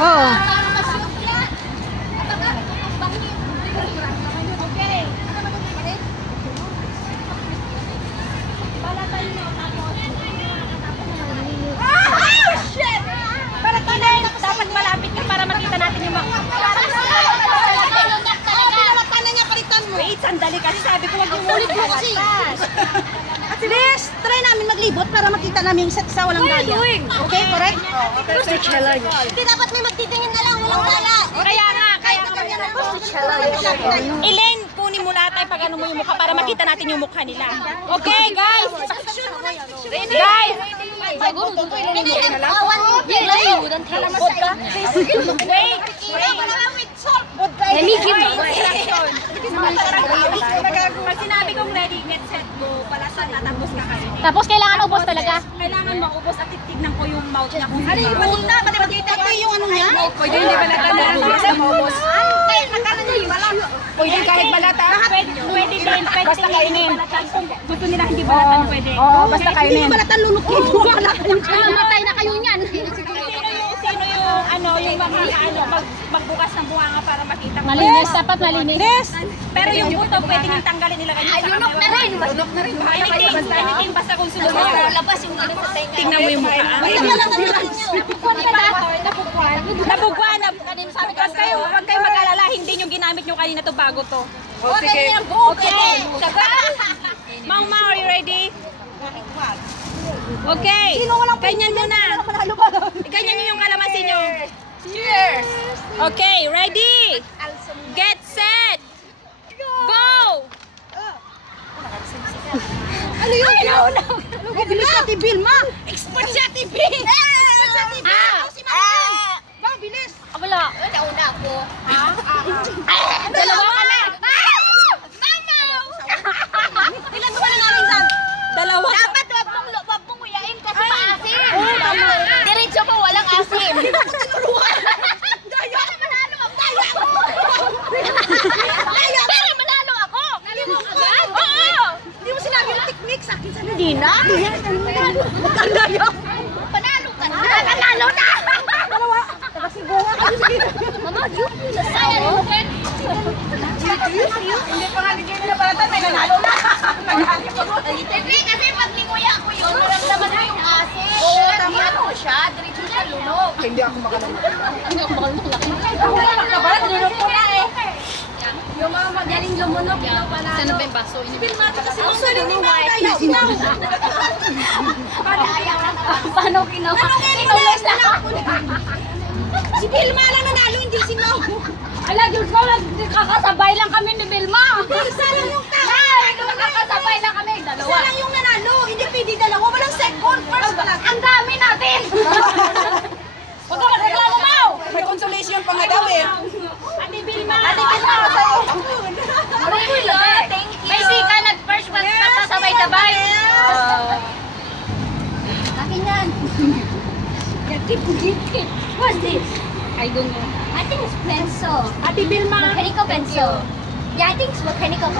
Oo. Dapat malapit ka para makita natin yung wait, sandali kasi sabi ko wag yung ulit mo kasi. At least, try namin maglibot para makita namin isa't isa walang daya. Okay, correct? Hindi dapat may magtitingin na lang, walang wala. Kaya nga. Elaine, kunin mo lahat ay pag ano mo yung mukha para makita natin yung mukha nila. Okay, guys. Guys. Let me give you pag sinabi kong ready, get set, go, palasan, tatapos ka kasi. Tapos kailangan ubos talaga. Kailangan maubos at titignan ko yung mouth niya kung Ano yung balita? Pati makita ko yung ano niya? pwede hindi balata na basta maubos. Pwede kahit balata. Pwede din, basta kainin. Kung gusto nila hindi balatan, pwede. Oo, basta kainin. Hindi balatan lunukin mo. Wala kayong Mamatay na kayo niyan. Sino yung ano, yung magbukas ng bunganga para makita ko. Malinis, dapat malinis. Pero yung buto, pwede nang tanggalin nila ganyan sa Lunok na rin. Anything, basta kung sunod mo. Labas yung ano sa tenga. Tingnan mo yung mukha. Nabugwan. Huwag kayo mag-alala, hindi yung ginamit nyo kanina to bago to. Okay. Okay. Mang Ma, are you ready? Okay. Ganyan muna. Ganyan nyo yung kalamansi nyo. Cheers! Okay, ready? Get set! Go! Ano yun? Ano bilis ka, Tibilma? Expert siya, TV! Ba, bilis. Wala. Nauna ako. Dalawa ka na. Ilan ba na namin dyan? Dalawa. Dapat wag mong uyain kasi maasim. Diretso mo, walang asim. Daya! Manalo ako! Daya! Pero manalo ako! Hindi mo agad? Oo! Hindi mo sinabi yung technique sa akin. Hindi na? Magkandaya. Panalo ka na! Nanalo na! Taga-sibunga ka. Mama, yun yun. Sayang mo. Hindi pa nga bigyan nila balatan. May nanalo na. Hindi kasi pag linguya ko yun, maramdaman mo yung asim. Oo, tama. Ano siya? Diretso siya lunok. Hindi ako makalala. Nakabalat, lunok ko na eh. Yung mga magaling lumunok, yun pala. Saan ba yung baso? Ang saling ni Madaya. Sinaw. Paano kinuha? Kinulos na ako. Si Bilma lang nanalo, hindi sinaw. Ala, Diyos ko, kakasabay lang kami ni Vilma. Isa lang yung tao. Kakasabay lang kami. Isa Dalawa. lang yung nanalo. Hindi pwede dalawa. Walang second. First pa lang. Ang dami natin. Huwag ka magreklamo mo. May consolation pa nga daw eh. Ate Vilma! Thank you. May sika nag-first one pa sabay-sabay. Akin yan. What's this? I don't know. I think it's pencil. Ate Vilma! Mechanical pencil. Yeah, I think it's mechanical.